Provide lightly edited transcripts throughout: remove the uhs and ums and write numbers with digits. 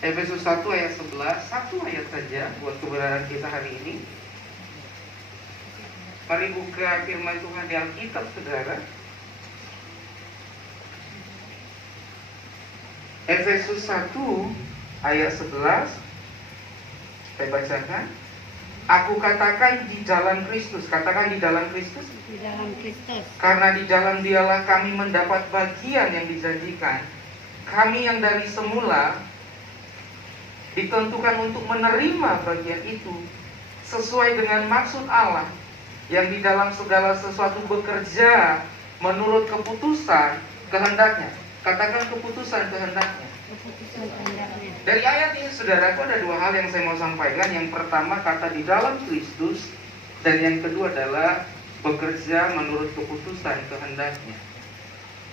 Efesus 1 ayat 11, satu ayat saja buat kebenaran kita hari ini. Mari buka firman Tuhan di Alkitab, saudara. Efesus 1 ayat 11, saya bacakan. Aku katakan di dalam Kristus. Katakan di dalam Kristus. Di dalam Kristus. Karena di dalam Dialah kami mendapat bagian yang dijanjikan. Kami yang dari semula ditentukan untuk menerima bagian itu sesuai dengan maksud Allah yang di dalam segala sesuatu bekerja menurut keputusan kehendaknya. Katakan keputusan kehendaknya. Keputusan kehendaknya. Dari ayat ini, saudaraku, ada dua hal yang saya mau sampaikan. Yang pertama, kata di dalam Kristus, dan yang kedua adalah bekerja menurut keputusan kehendaknya.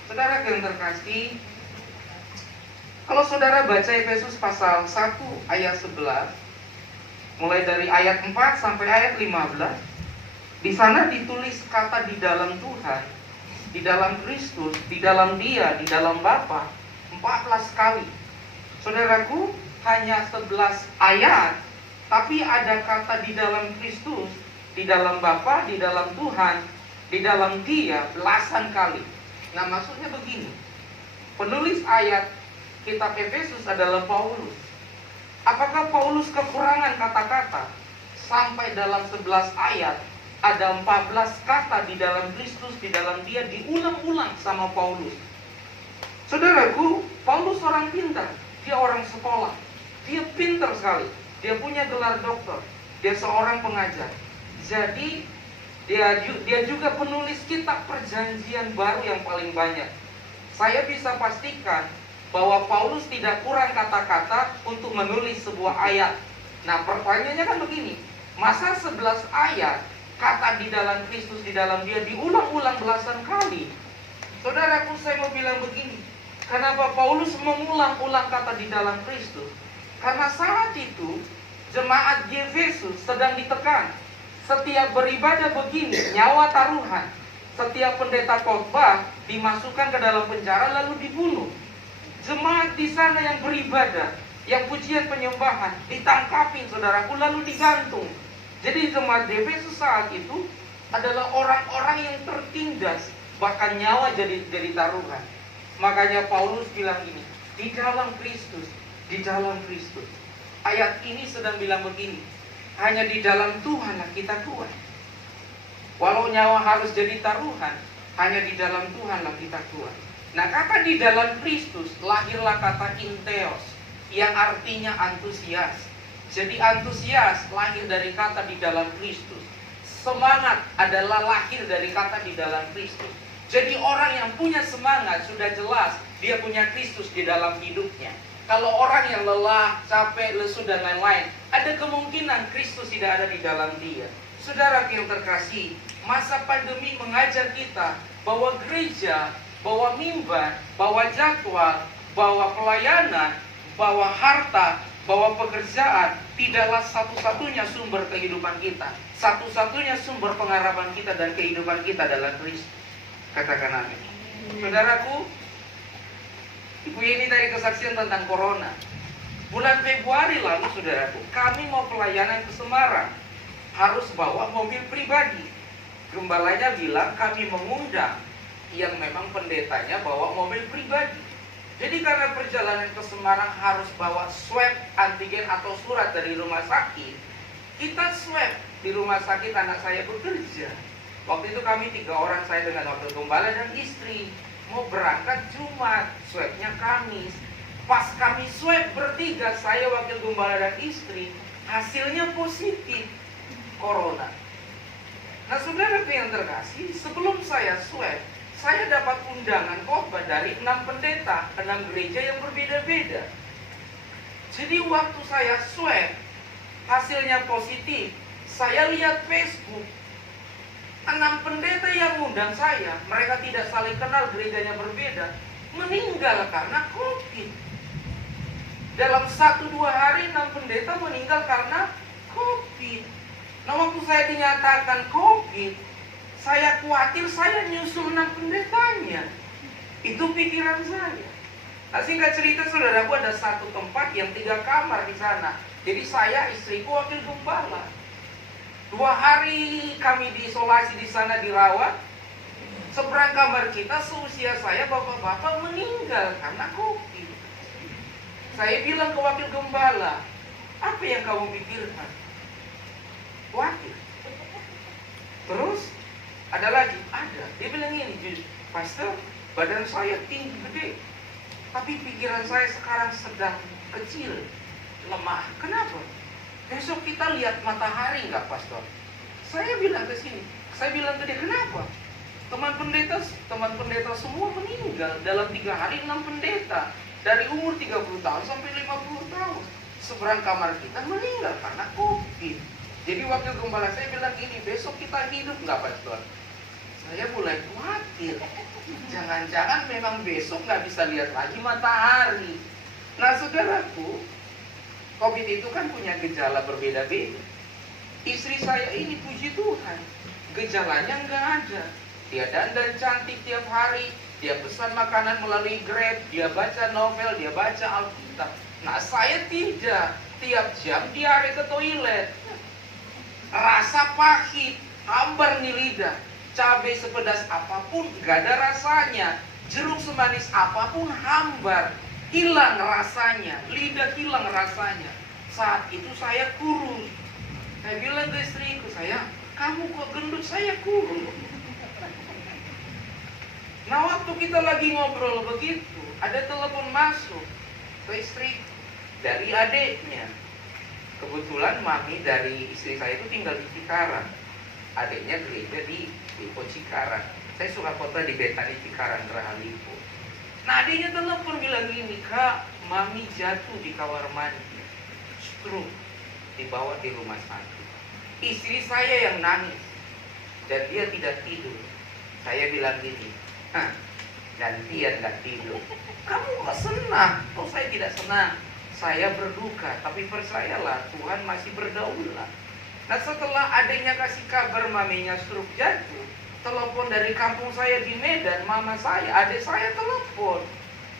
Saudara yang terkasih, kalau saudara baca Efesus pasal 1 ayat 11, mulai dari ayat 4 sampai ayat 15, di sana ditulis kata di dalam Tuhan, di dalam Kristus, di dalam Dia, di dalam Bapa, 14 kali. Saudaraku, hanya 11 ayat, tapi ada kata di dalam Kristus, di dalam Bapa, di dalam Tuhan, di dalam Dia, belasan kali. Nah, maksudnya begini, penulis ayat kitab Efesus adalah Paulus. Apakah Paulus kekurangan kata-kata? Sampai dalam 11 ayat ada 14 kata di dalam Kristus, di dalam Dia, diulang-ulang sama Paulus. Saudaraku, Paulus orang pintar. Dia orang sekolah. Dia pintar sekali. Dia punya gelar doktor. Dia seorang pengajar. Jadi dia juga penulis kitab perjanjian baru yang paling banyak. Saya bisa pastikan bahwa Paulus tidak kurang kata-kata untuk menulis sebuah ayat. Nah, pertanyaannya kan begini, masa 11 ayat kata di dalam Kristus, di dalam Dia diulang-ulang belasan kali? Saudaraku, saya mau bilang begini, kenapa Paulus mengulang-ulang kata di dalam Kristus? Karena saat itu jemaat di Efesus sedang ditekan. Setiap beribadah begini, nyawa taruhan. Setiap pendeta khotbah dimasukkan ke dalam penjara lalu dibunuh. Jemaat di sana yang beribadah, yang pujian penyembahan, ditangkapin, saudaraku, lalu digantung. Jadi jemaat di Efesus saat itu adalah orang-orang yang tertindas, bahkan nyawa jadi taruhan. Makanya Paulus bilang ini, di dalam Kristus, di dalam Kristus. Ayat ini sedang bilang begini, hanya di dalam Tuhanlah kita kuat. Walau nyawa harus jadi taruhan, hanya di dalam Tuhanlah kita kuat. Nah, kata di dalam Kristus lahirlah kata inteos, yang artinya antusias. Jadi antusias lahir dari kata di dalam Kristus. Semangat adalah lahir dari kata di dalam Kristus. Jadi orang yang punya semangat sudah jelas dia punya Kristus di dalam hidupnya. Kalau orang yang lelah, capek, lesu dan lain-lain, ada kemungkinan Kristus tidak ada di dalam dia. Saudara yang terkasih, masa pandemi mengajar kita bahwa gereja, bahwa mimbar, bahwa jadwal, bahwa pelayanan, bahwa harta, bahwa pekerjaan tidaklah satu-satunya sumber kehidupan kita. Satu-satunya sumber pengharapan kita dan kehidupan kita adalah Kristus. Katakan amin. Saudaraku, Ibu ini dari kesaksian tentang corona. Bulan Februari lalu, saudaraku, kami mau pelayanan ke Semarang, harus bawa mobil pribadi. Gembalanya bilang kami mengundang yang memang pendetanya bawa mobil pribadi. Jadi karena perjalanan ke Semarang harus bawa swab antigen atau surat dari rumah sakit, kita swab di rumah sakit anak saya bekerja. Waktu itu kami 3 orang, saya dengan wakil gembala dan istri. Mau berangkat Jumat, swabnya Kamis. Pas kami swab bertiga, saya wakil gembala dan istri, hasilnya positif corona. Nah, saudara yang terkasih, sebelum saya swab, saya dapat undangan khotbah dari 6 pendeta, 6 gereja yang berbeda-beda. Jadi waktu saya swab, hasilnya positif. Saya lihat Facebook, 6 pendeta yang undang saya, mereka tidak saling kenal, gerejanya berbeda, meninggal karena COVID. Dalam 1-2 hari 6 pendeta meninggal karena COVID. Nah, waktu saya dinyatakan COVID, saya khawatir saya nyusul 6 pendetanya. Itu pikiran saya. Nah, singkat cerita saudaraku, ada satu tempat yang 3 kamar di sana. Jadi saya, istriku, wakil gembala. 2 hari kami diisolasi di sana, dirawat. Seberang kamar kita, seusia saya, bapak-bapak meninggal karena COVID. Saya bilang ke wakil gembala, apa yang kamu pikirkan? Khawatir. Terus ada lagi, ada. Dia bilang ini, Pastor, badan saya tinggi gede, tapi pikiran saya sekarang sedang kecil, lemah. Kenapa? Besok kita lihat matahari nggak, Pastor? Saya bilang ke sini, saya bilang ke dia, kenapa? Teman pendeta semua meninggal dalam 3 hari 6 pendeta. Dari umur 30 tahun sampai 50 tahun. Seberang kamar kita meninggal karena COVID. Jadi wakil gembala saya bilang gini, besok kita hidup nggak, Pastor? Saya mulai khawatir. Jangan-jangan memang besok nggak bisa lihat lagi matahari. Nah saudaraku, COVID itu kan punya gejala berbeda-beda. Istri saya ini, puji Tuhan, gejalanya nggak ada. Dia dandan cantik tiap hari, dia pesan makanan melalui Grab, dia baca novel, dia baca Alkitab. Nah saya tidak, tiap jam diare ke toilet. Rasa pahit, hambar nih lidah. Cabai sepedas apapun gak ada rasanya. Jeruk semanis apapun hambar, hilang rasanya, lidah hilang rasanya. Saat itu saya kurus. Saya bilang ke istriku, sayang, kamu kok gendut, saya kurus. Nah waktu kita lagi ngobrol begitu, ada telepon masuk ke istri dari adiknya. Kebetulan mami dari istri saya itu tinggal di Cikarang. Adiknya gereja di Lipo Cikarang. Saya suka kota di Betani Cikarang, Geraha Lipo. Nah adiknya telepon bilang gini, Kak, mami jatuh di kamar mandi, stroke, dibawa di rumah sakit. Istri saya yang nangis dan dia tidak tidur. Saya bilang gini, gantian gak tidur. Kamu kok senang? Oh saya tidak senang, saya berduka. Tapi percayalah, Tuhan masih berdaulat. Nah setelah adiknya kasih kabar maminya stroke jatuh, telepon dari kampung saya di Medan, mama saya, adik saya telepon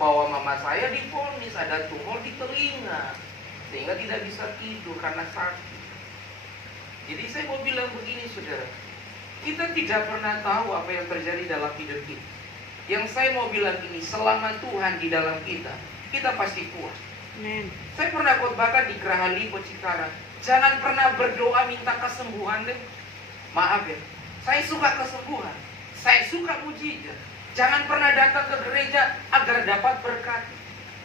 bahwa mama saya divonis ada tumor di telinga, sehingga tidak bisa tidur karena sakit. Jadi saya mau bilang begini saudara, kita tidak pernah tahu apa yang terjadi dalam hidup kita. Yang saya mau bilang ini, selama Tuhan di dalam kita, kita pasti kuat. Amen. Saya pernah khotbahkan di Geraha Lipo Cikarang. Jangan pernah berdoa minta kesembuhan deh. Maaf ya, saya suka kesembuhan, saya suka mujizat. Jangan pernah datang ke gereja agar dapat berkat,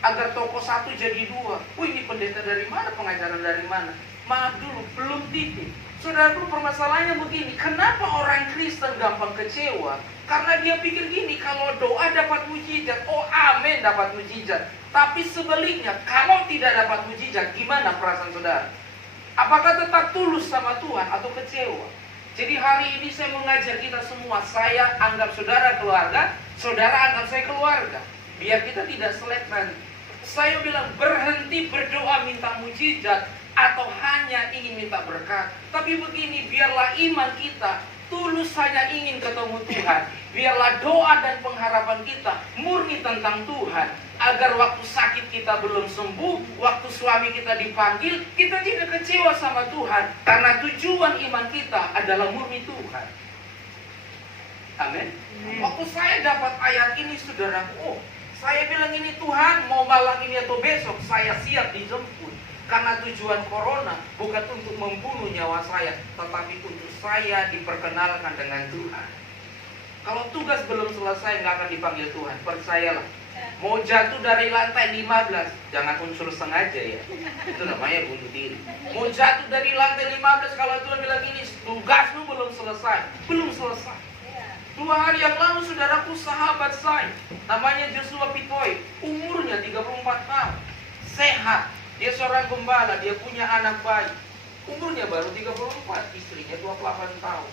agar toko 1 jadi 2. Ini pendeta dari mana, pengajaran dari mana? Maaf dulu, belum titik. Saudaraku, permasalahannya begini, kenapa orang Kristen gampang kecewa? Karena dia pikir gini, kalau doa dapat mujizat, oh amin dapat mujizat. Tapi sebaliknya, kalau tidak dapat mujizat, gimana perasaan saudara? Apakah tetap tulus sama Tuhan atau kecewa? Jadi hari ini saya mengajar kita semua, saya anggap saudara keluarga, saudara anggap saya keluarga. Biar kita tidak selek nanti. Saya bilang berhenti berdoa minta mujizat atau hanya ingin minta berkat. Tapi begini, biarlah iman kita tulus hanya ingin ketemu Tuhan. Biarlah doa dan pengharapan kita murni tentang Tuhan. Agar waktu sakit kita belum sembuh, waktu suami kita dipanggil, kita tidak kecewa sama Tuhan. Karena tujuan iman kita adalah murni Tuhan. Amin. Waktu saya dapat ayat ini saudara, saya bilang ini Tuhan mau malam ini atau besok, saya siap dijemput. Karena tujuan corona bukan untuk membunuh nyawa saya, tetapi untuk saya diperkenalkan dengan Tuhan. Kalau tugas belum selesai nggak akan dipanggil Tuhan, percayalah. Mau jatuh dari lantai 15, jangan unsur sengaja ya, itu namanya bunuh diri. Mau jatuh dari lantai 15, kalau Tuhan bilang ini tugasmu belum selesai, belum selesai. 2 hari yang lalu saudaraku, sahabat saya namanya Joshua Pitoy, umurnya 34 tahun, sehat. Dia seorang gembala, dia punya anak bayi. Umurnya baru 34, istrinya 28 tahun.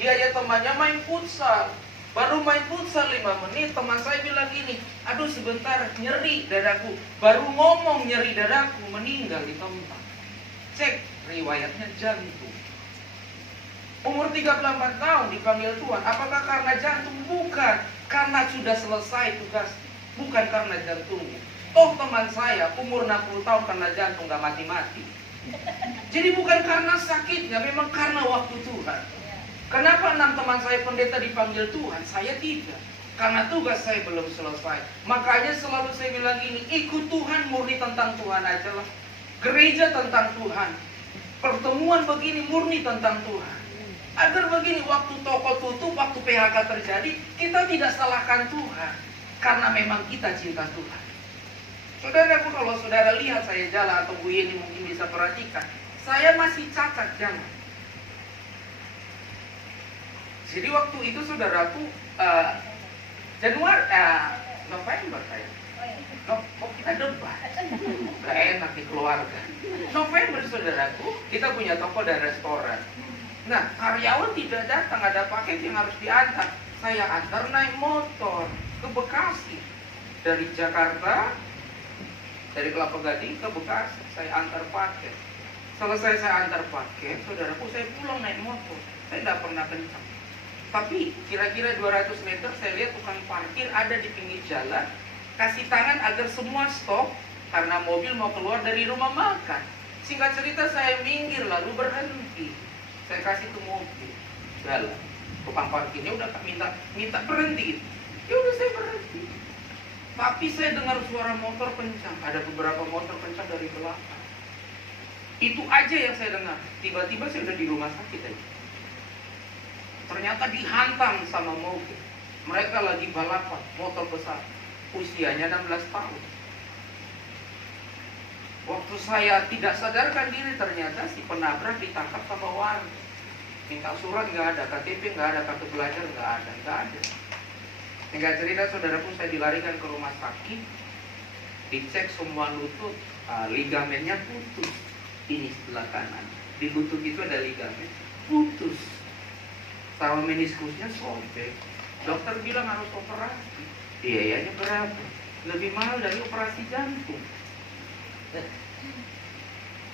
Dia ya temannya main futsal. Baru main futsal 5 menit, teman saya bilang gini, aduh sebentar, nyeri dadaku. Baru ngomong nyeri dadaku, meninggal di tempat. Cek riwayatnya jantung. Umur 34 tahun dipanggil Tuhan. Apakah karena jantung? Bukan. Karena sudah selesai tugas. bukan karena jantungnya. Toh teman saya umur 60 tahun karena jantung gak mati-mati. Jadi bukan karena sakitnya, memang karena waktu Tuhan. Kenapa 6 teman saya pendeta dipanggil Tuhan? Saya tidak. Karena tugas saya belum selesai. Makanya selalu saya bilang gini, ikut Tuhan murni tentang Tuhan aja lah. Gereja tentang Tuhan. Pertemuan begini murni tentang Tuhan. Agar begini, waktu toko tutup, waktu PHK terjadi, kita tidak salahkan Tuhan. Karena memang kita cinta Tuhan. Saudaraku, kalau saudara lihat saya jalan, atau Bu Yeni mungkin bisa perhatikan, saya masih cacat jalan. Jadi waktu itu saudaraku, November saya. Kok kita debat? Gak enak di keluarga. November saudaraku, kita punya toko dan restoran. Nah, karyawan tidak datang, ada paket yang harus diantar. Saya antar naik motor ke Bekasi. Dari Jakarta, dari Kelapa Gading ke Bekasi, saya antar paket. Selesai saya antar paket, saudaraku, saya pulang naik motor. Saya tidak pernah kencang. Tapi kira-kira 200 meter saya lihat tukang parkir ada di pinggir jalan, kasih tangan agar semua stop karena mobil mau keluar dari rumah makan. Singkat cerita saya minggir lalu berhenti. Saya kasih ke mobil jalan. Tukang parkirnya udah minta berhenti. Ya udah saya berhenti. Tapi saya dengar suara motor kencang. Ada beberapa motor kencang dari belakang. Itu aja yang saya dengar. Tiba-tiba saya udah di rumah sakit aja. Ternyata dihantam sama mobil. Mereka lagi balapan, motor besar. Usianya 16 tahun. Waktu saya tidak sadarkan diri, ternyata si penabrak ditangkap sama warga. Minta surat nggak ada, KTP nggak ada, kartu pelajar nggak ada. Singkat cerita saudaraku, saya dilarikan ke rumah sakit. Dicek semua lutut, ligamennya putus. Ini sebelah kanan. Di lutut itu ada ligamen, putus. Sama meniskusnya sobek. Dokter bilang harus operasi. Biayanya berapa? Lebih mahal dari operasi jantung.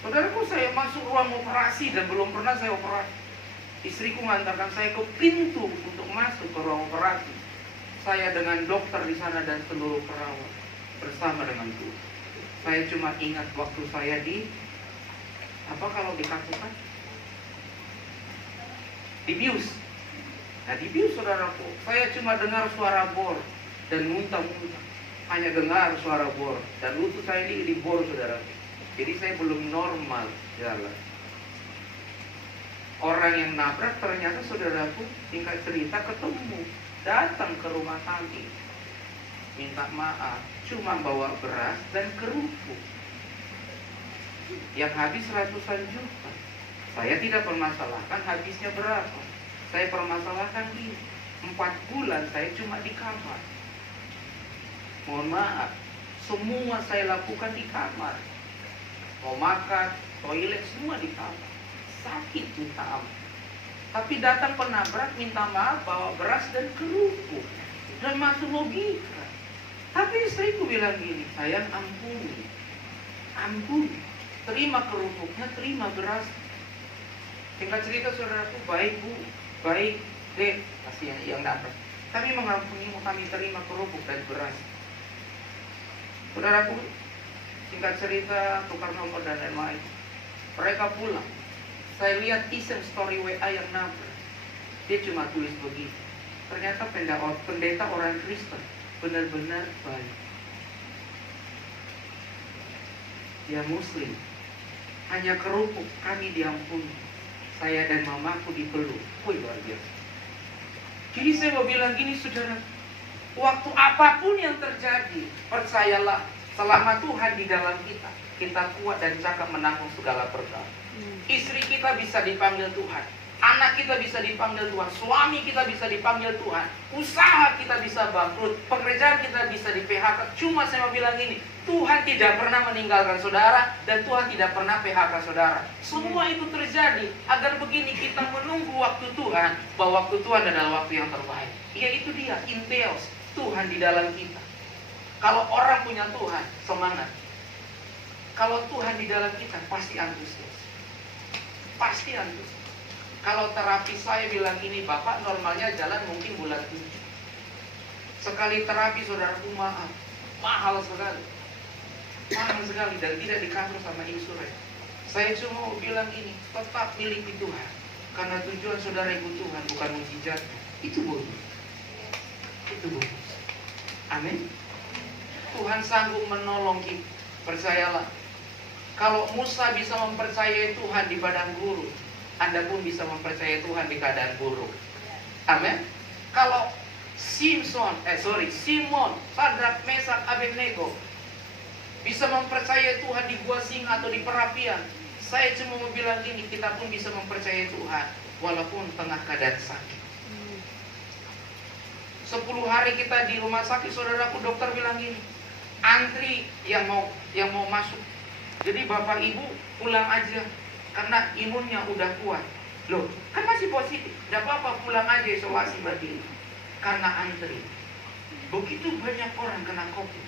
Saudaraku, saya masuk ruang operasi dan belum pernah saya operasi. Istriku mengantarkan saya ke pintu untuk masuk ke ruang operasi. Saya dengan dokter di sana dan seluruh perawat bersama dengan Tuhan. Saya cuma ingat waktu saya kalau dikatakan? Dibius. Nah, dibius saudaraku, saya cuma dengar suara bor dan muntah-muntah. Hanya dengar suara bor dan lutut saya ini bor saudaraku. Jadi saya belum normal jalan. Orang yang nabrak ternyata saudaraku, singkat cerita ketemu, datang ke rumah kami, minta maaf, cuma bawa beras dan kerupuk yang habis ratusan juta. Saya tidak permasalahkan habisnya berapa. Saya permasalahkan ini 4 bulan saya cuma di kamar. Mohon maaf, semua saya lakukan di kamar. Mau makan, toilet, semua di kamar. Sakit minta ampun. Tapi datang penabrak minta maaf, bawa beras dan kerupuk. Dan masuk logika. Tapi istriku bilang gini, sayang ampuni. Ampuni. Terima kerupuknya, terima beras. Singkat cerita saudaraku, baik Bu, baik Dek, kasihan yang dapat. Kami mengampunimu, kami terima kerupuk dan beras. Saudaraku, singkat cerita, tukar nomor dan lain-lain. Mereka pulang. Saya lihat iseng story WA yang nabrak. Dia cuma tulis begini. Ternyata pendeta orang Kristen benar-benar baik. Dia Muslim. Hanya kerupuk kami diampuni. Saya dan mamaku dipeluk. Wih, luar biasa. Jadi saya mau bilang gini saudara, waktu apapun yang terjadi, percayalah, selama Tuhan di dalam kita, kita kuat dan cakap menanggung segala perkara. Istri kita bisa dipanggil Tuhan, anak kita bisa dipanggil Tuhan, suami kita bisa dipanggil Tuhan, usaha kita bisa bangkrut, pekerjaan kita bisa di PHK. Cuma saya mau bilang ini, Tuhan tidak pernah meninggalkan saudara dan Tuhan tidak pernah PHK saudara. Semua itu terjadi agar begini kita menunggu waktu Tuhan, bahwa waktu Tuhan adalah waktu yang terbaik. Yaitu dia, Inteos, Tuhan di dalam kita. Kalau orang punya Tuhan, semangat. Kalau Tuhan di dalam kita, pasti antusias. Pasti antusias. Kalau terapi saya bilang ini, Bapak normalnya jalan mungkin bulan 7. Sekali terapi saudaraku maaf, mahal sekali. Mahal sekali dan tidak di-cover sama insuran. Saya cuma mau bilang ini, tetap miliki Tuhan. Karena tujuan saudara ikut Tuhan bukan mujizat. Itu bonus. Itu bonus. Amin. Tuhan sanggup menolong kita. Percayalah. Kalau Musa bisa mempercayai Tuhan di padang gurun, Anda pun bisa mempercayai Tuhan di keadaan buruk. Amin. Kalau Simon, Sadrak, Mesak, Abednego bisa mempercayai Tuhan di gua singa atau di perapian, saya cuma mau bilang gini, kita pun bisa mempercayai Tuhan walaupun tengah keadaan sakit. 10 hari kita di rumah sakit, saudaraku, dokter bilang gini, antri yang mau masuk. Jadi bapak ibu pulang aja karena imunnya udah kuat. Loh, kan masih positif, tidak apa-apa, pulang aja isolasi mandiri. Karena antri. Begitu banyak orang kena COVID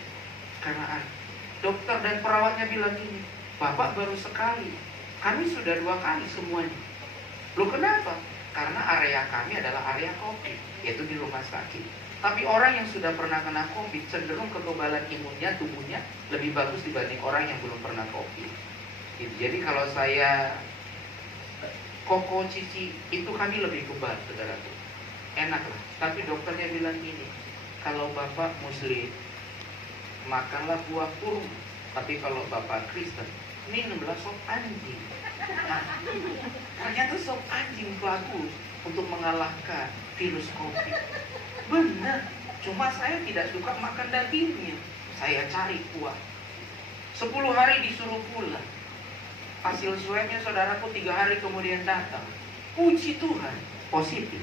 karena antri. Dokter dan perawatnya bilang gini, Bapak baru sekali, kami sudah 2 kali semuanya. Loh kenapa? Karena area kami adalah area COVID, yaitu di rumah sakit. Tapi orang yang sudah pernah kena COVID cenderung kekebalan imunnya, tubuhnya lebih bagus dibanding orang yang belum pernah COVID. Jadi kalau saya Koko, Cici, itu kami lebih kebal, saudaraku. Enak lah. Tapi dokternya bilang gini, kalau Bapak Muslim, makanlah buah kurma. Tapi kalau Bapak Kristen, minumlah sop anjing. Nah, ternyata sop anjing bagus untuk mengalahkan virus COVID. Benar. Cuma saya tidak suka makan dagingnya. Saya cari kuah. 10 hari disuruh pulang. Hasil swabnya saudaraku 3 hari kemudian datang. Puji Tuhan, positif.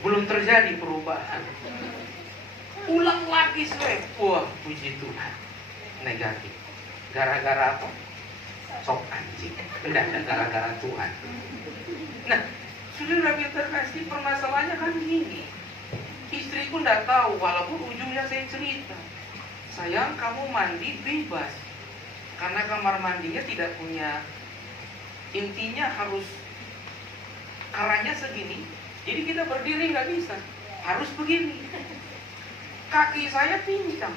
Belum terjadi perubahan. Ulang lagi swab. Wah, puji Tuhan, negatif. Gara-gara apa? Sok anjing. Enggak, gara-gara Tuhan. Nah, saudara yang terkasih, permasalahannya kan gini. Istriku enggak tahu, walaupun ujungnya saya cerita. Sayang, kamu mandi bebas. Karena kamar mandinya tidak punya, intinya harus kerannya segini. Jadi kita berdiri nggak bisa, harus begini. Kaki saya pincang.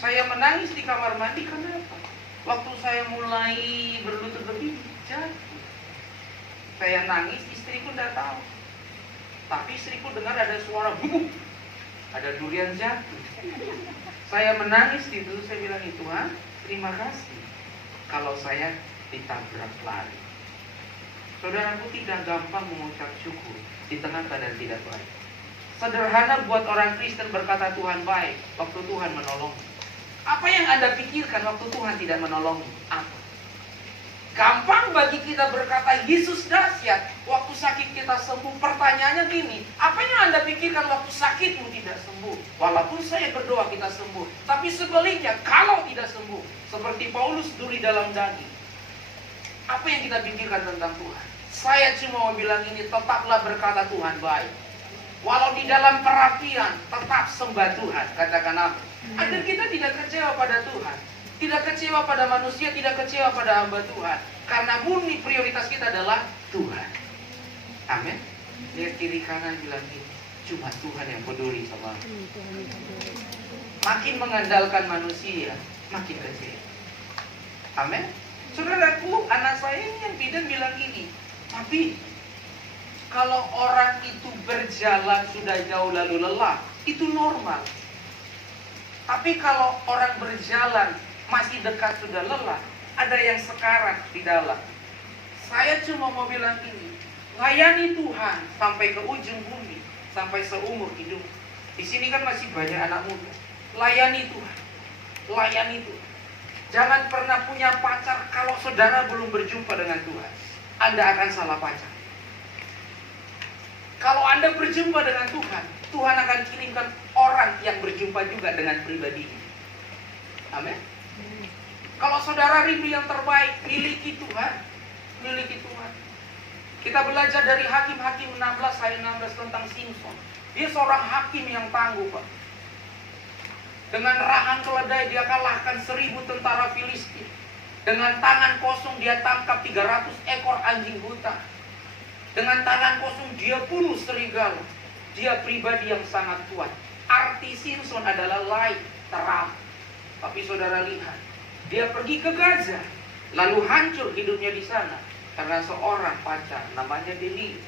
Saya menangis di kamar mandi, kenapa? Waktu saya mulai berlutut begini, jatuh. Saya nangis, istriku nggak tahu. Tapi istriku dengar ada suara bubuk, ada durian jatuh. Saya menangis di situ, saya bilang itu, terima kasih kalau saya ditabrak lari. Saudaraku, tidak gampang mengucap syukur di tengah keadaan tidak baik. Sederhana buat orang Kristen berkata Tuhan baik waktu Tuhan menolong. Apa yang Anda pikirkan waktu Tuhan tidak menolong? Apa? Gampang bagi kita berkata Yesus dahsyat waktu sakit kita sembuh. Pertanyaannya gini, apa yang Anda pikirkan waktu sakitmu tidak sembuh? Walaupun saya berdoa kita sembuh, tapi sebaliknya kalau tidak sembuh, seperti Paulus duri dalam daging, apa yang kita pikirkan tentang Tuhan? Saya cuma mau bilang ini, tetaplah berkata Tuhan baik. Walau di dalam perapian, tetap sembah Tuhan, katakan apa? Agar kita tidak kecewa pada Tuhan, tidak kecewa pada manusia, tidak kecewa pada hamba Tuhan. Karena murni prioritas kita adalah Tuhan. Amin. Lihat kiri kanan bilang ini, cuma Tuhan yang peduli sama aku. Makin mengandalkan manusia, makin kecewa. Amin. Saudaraku, anak saya ini yang bidan bilang gini, tapi kalau orang itu berjalan sudah jauh lalu lelah, itu normal. Tapi kalau orang berjalan masih dekat sudah lelah, ada yang sekarat di dalam. Saya cuma mau bilang ini, layani Tuhan sampai ke ujung bumi, sampai seumur hidup. Di sini kan masih banyak anak muda. Layani Tuhan, layani Tuhan. Jangan pernah punya pacar kalau saudara belum berjumpa dengan Tuhan. Anda akan salah pacar. Kalau Anda berjumpa dengan Tuhan, Tuhan akan kirimkan orang yang berjumpa juga dengan pribadinya. Amin. Kalau saudara rindu yang terbaik, miliki Tuhan. Miliki Tuhan. Kita belajar dari Hakim-Hakim 16 ayat 16 tentang Simson. Dia seorang hakim yang tangguh, Pak. Dengan rahan keledai dia kalahkan 1000 tentara Filistin. Dengan tangan kosong dia tangkap 300 ekor anjing buta. Dengan tangan kosong dia bunuh serigala. Dia pribadi yang sangat kuat. Arti Simpson adalah light, terang. Tapi saudara lihat, dia pergi ke Gaza, lalu hancur hidupnya di sana karena seorang pacar namanya Deli.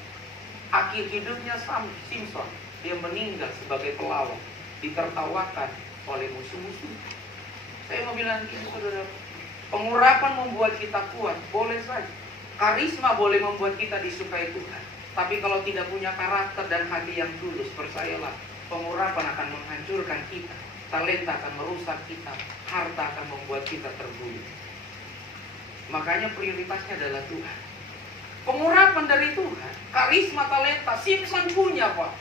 Akhir hidupnya Simpson, dia meninggal sebagai pelawak, ditertawakan oleh musuh-musuh. Saya mau bilang gini saudara, pengurapan membuat kita kuat, boleh saja. Karisma boleh membuat kita disukai Tuhan. Tapi kalau tidak punya karakter dan hati yang tulus, percayalah, pengurapan akan menghancurkan kita. Talenta akan merusak kita. Harta akan membuat kita terbunuh. Makanya prioritasnya adalah Tuhan. Pengurapan dari Tuhan, karisma, talenta, Simpson punya Pak.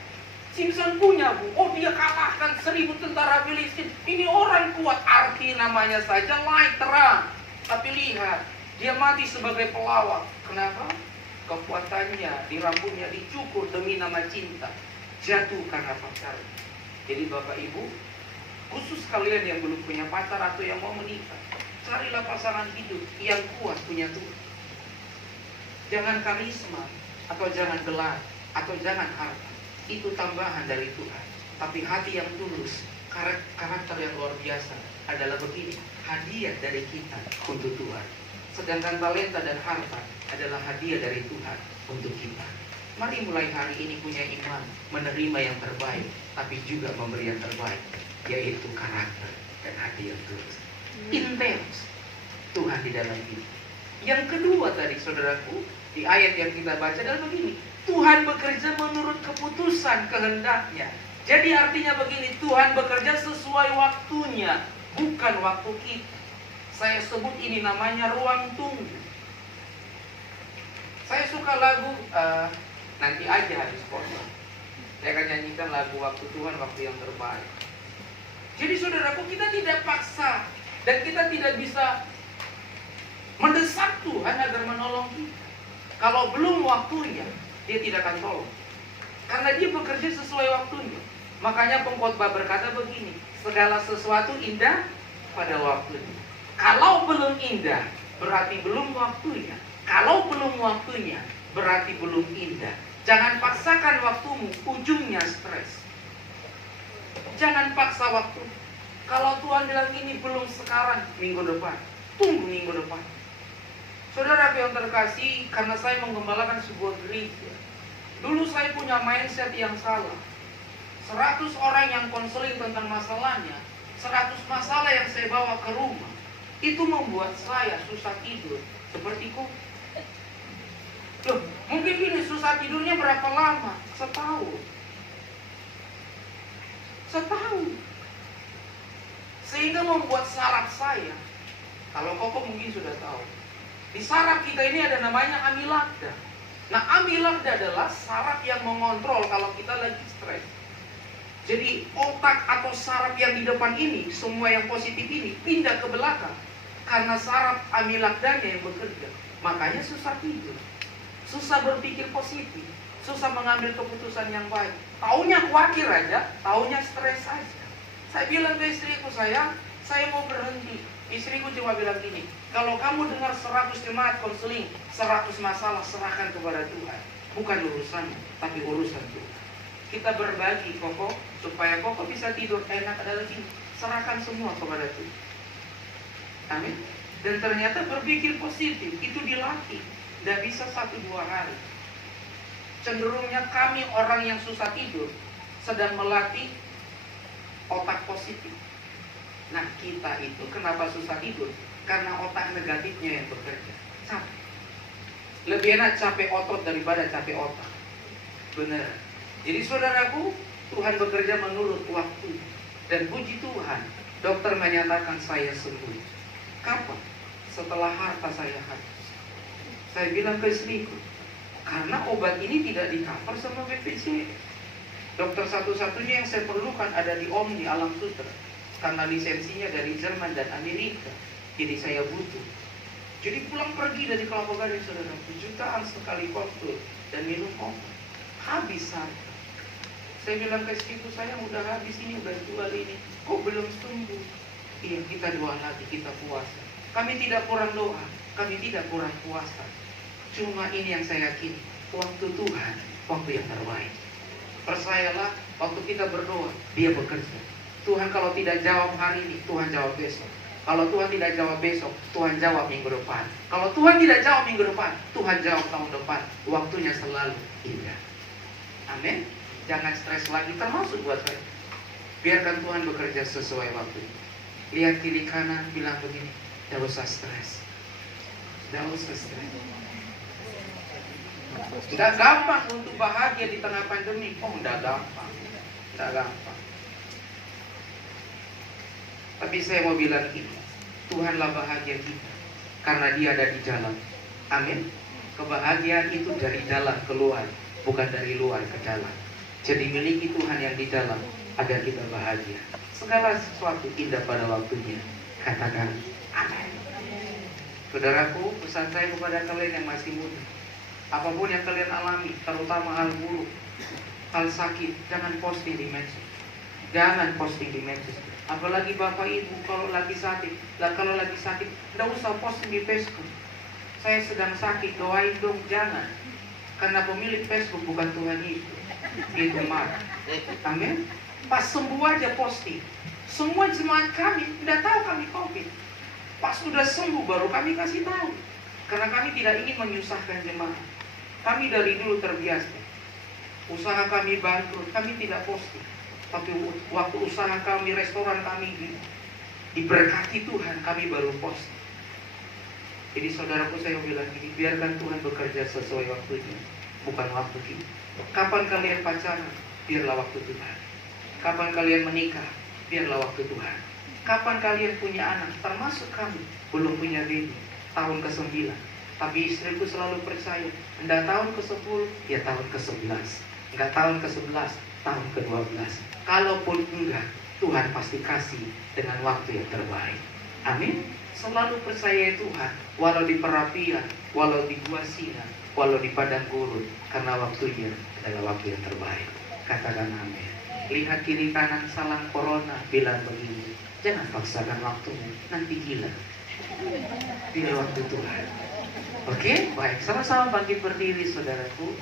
Simpson punya Bu. Oh, dia kalahkan 1000 tentara Filistin. Ini orang kuat, arti namanya saja light, terang. Tapi lihat, dia mati sebagai pelawak. Kenapa? Kekuatannya di rambutnya dicukur demi nama cinta. Jatuh karena pacarnya. Jadi Bapak Ibu, khusus kalian yang belum punya pacar atau yang mau menikah, carilah pasangan hidup yang kuat punya Tuhan. Jangan karisma, atau jangan gelar, atau jangan harta. Itu tambahan dari Tuhan. Tapi hati yang tulus, karakter yang luar biasa adalah begini, hadiah dari kita untuk Tuhan. Sedangkan talenta dan harta adalah hadiah dari Tuhan untuk kita. Mari mulai hari ini punya iman, menerima yang terbaik, tapi juga memberi yang terbaik, yaitu karakter dan hati yang tulus. Intens Tuhan di dalam hidup. Yang kedua tadi saudaraku, di ayat yang kita baca adalah begini, Tuhan bekerja menurut keputusan kehendaknya. Jadi artinya begini, Tuhan bekerja sesuai waktunya, bukan waktu kita. Saya sebut ini namanya ruang tunggu. Saya suka lagu nanti aja habis khotbah. Saya akan nyanyikan lagu Waktu Tuhan, Waktu yang Terbaik. Jadi saudaraku, kita tidak paksa dan kita tidak bisa mendesak Tuhan agar menolong kita. Kalau belum waktunya, dia tidak akan tolong. Karena dia bekerja sesuai waktunya. Makanya pengkhotbah berkata begini, segala sesuatu indah pada waktunya. Kalau belum indah, berarti belum waktunya. Kalau belum waktunya, berarti belum indah. Jangan paksakan waktumu, ujungnya stres. Jangan paksa waktu. Kalau Tuhan bilang ini belum sekarang, minggu depan. Tunggu minggu depan. Saudara yang terkasih, karena saya menggembalakan sebuah gereja. Dulu saya punya mindset yang salah. 100 orang yang konseling tentang masalahnya, 100 masalah yang saya bawa ke rumah, itu membuat saya susah tidur. Seperti kok. Loh, mungkin gini, susah tidurnya berapa lama? Setahun. Sehingga membuat saraf saya, kalau Koko mungkin sudah tahu, di saraf kita ini ada namanya amilagda. Nah, amilagda adalah saraf yang mengontrol kalau kita lagi stres. Jadi otak atau saraf yang di depan ini, semua yang positif ini pindah ke belakang karena saraf amilagdanya yang bekerja. Makanya susah tidur, susah berpikir positif, susah mengambil keputusan yang baik. Taunya khawatir aja, taunya stres aja. Saya bilang ke istriku, saya mau berhenti. Istriku cuma bilang gini, kalau kamu dengar 100 jemaat konseling, 100 masalah, serahkan kepada Tuhan. Bukan urusanmu, tapi urusan Tuhan. Kita berbagi Koko, supaya Koko bisa tidur enak adalah gini, serahkan semua kepada Tuhan. Amin. Dan ternyata berpikir positif, itu dilatih. Tidak bisa 1-2 hari. Cenderungnya kami orang yang susah tidur, sedang melatih otak positif. Nah, kita itu kenapa susah tidur? Karena otak negatifnya yang bekerja. Capek. Lebih enak capek otot daripada capek otak. Benar. Jadi saudaraku, Tuhan bekerja menurut waktu. Dan puji Tuhan, dokter menyatakan saya sembuh. Kapan? Setelah harta saya habis. Saya bilang ke istriku, karena obat ini tidak di-cover sama BPJS. Dokter satu-satunya yang saya perlukan ada di Omni Alam Sutra. Karena lisensinya dari Jerman dan Amerika. Jadi saya butuh. Jadi pulang pergi dari Kelapa Gading, saudara, jutaan sekali koplo dan minum obat. Habis harta. Saya bilang ke istriku, saya udah habis ini, udah jual ini. Kok belum sembuh? Iya, kita doa lagi, kita puasa. Kami tidak kurang doa, kami tidak kurang puasa. Cuma ini yang saya yakin, waktu Tuhan, waktu yang terbaik. Percayalah, Waktu kita berdoa, dia bekerja. Tuhan kalau tidak jawab hari ini, Tuhan jawab besok. Kalau Tuhan tidak jawab besok, Tuhan jawab minggu depan. Kalau Tuhan tidak jawab minggu depan, Tuhan jawab tahun depan. Waktunya selalu indah. Amin. Jangan stres lagi, termasuk buat saya. Biarkan Tuhan bekerja sesuai waktu. Lihat kiri kanan, bilang begini, tidak usah stres. Tidak usah stres. Tidak gampang untuk bahagia di tengah pandemi. Oh, tidak gampang. Tidak gampang. Tapi saya mau bilang ini, Tuhanlah bahagia kita, karena dia ada di dalam. Amin. Kebahagiaan itu dari dalam keluar, bukan dari luar ke dalam. Jadi miliki Tuhan yang di dalam, agar kita bahagia. Segala sesuatu indah pada waktunya. Katakan amin. Saudaraku, pesan saya kepada kalian yang masih muda, apapun yang kalian alami, terutama hal buruk, hal sakit, jangan posting di medsos. Jangan posting di medsos. Apalagi bapak ibu kalau lagi sakit. Kalau lagi sakit, tidak usah posting di Facebook. Saya sedang sakit, doain dong. Jangan. Karena pemilik Facebook bukan Tuhan Yesus. Itu marah. Amin. Pas sembuh aja posting. Semua jemaat kami tidak tahu kami COVID. Pas sudah sembuh baru kami kasih tahu. Karena kami tidak ingin menyusahkan jemaat. Kami dari dulu terbiasa. Usaha kami bangkrut, kami tidak posting. Tapi waktu usaha kami, restoran kami diberkati Tuhan, kami baru posting. Jadi saudaraku, saya bilang ini, biarkan Tuhan bekerja sesuai waktunya, bukan waktu kita. Kapan kalian pacaran, biarlah waktu Tuhan. Kapan kalian menikah, biarlah waktu Tuhan. Kapan kalian punya anak, termasuk kami, belum punya baby, tahun ke-9. Tapi istriku selalu percaya, enggak tahun ke-10, ya tahun ke-11. Enggak tahun ke-11, tahun ke-12. Kalaupun enggak, Tuhan pasti kasih dengan waktu yang terbaik. Amin. Selalu percaya Tuhan, walau di perapian, walau di gua singa, walau di padang gurun, karena waktunya adalah waktu yang terbaik. Katakan amin. Lihat kiri kanan, salam corona, bilang begini, jangan paksakan waktumu, nanti gila. Pilih waktu Tuhan. Oke, baik. Sama-sama bangkit berdiri, saudaraku.